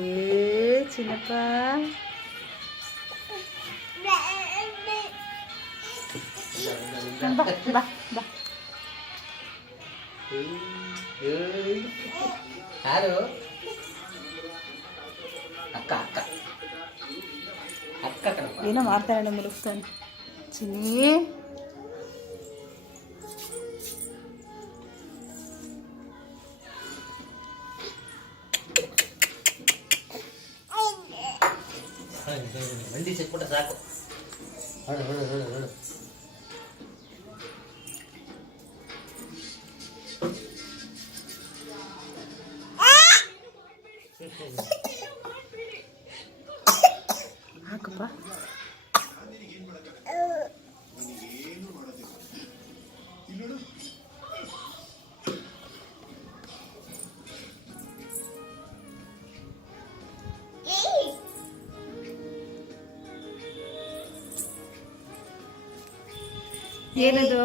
ಏ ಚಿನ್ನಪ್ಪ ಬಾ ಬಾ ಬಾ. ಯಾರು ಅಕ್ಕ ಅಕ್ಕ ಅಕ್ಕ ಕಣಪ್ಪ. ಏನೋ ಮಾಡ್ತಾನೆ ಮುಳುಗ್ತಾನೆ ಚಿನ್ನಿ. ಮಂಡಿ ಸಿಕ್ಬಿಟ್ಟ ಸಾಕು. ಹೊಡು ಹೊಡು ಹೊಡು ಹೊಡು. ಹಾಕಪ್ಪ. ಏನದು?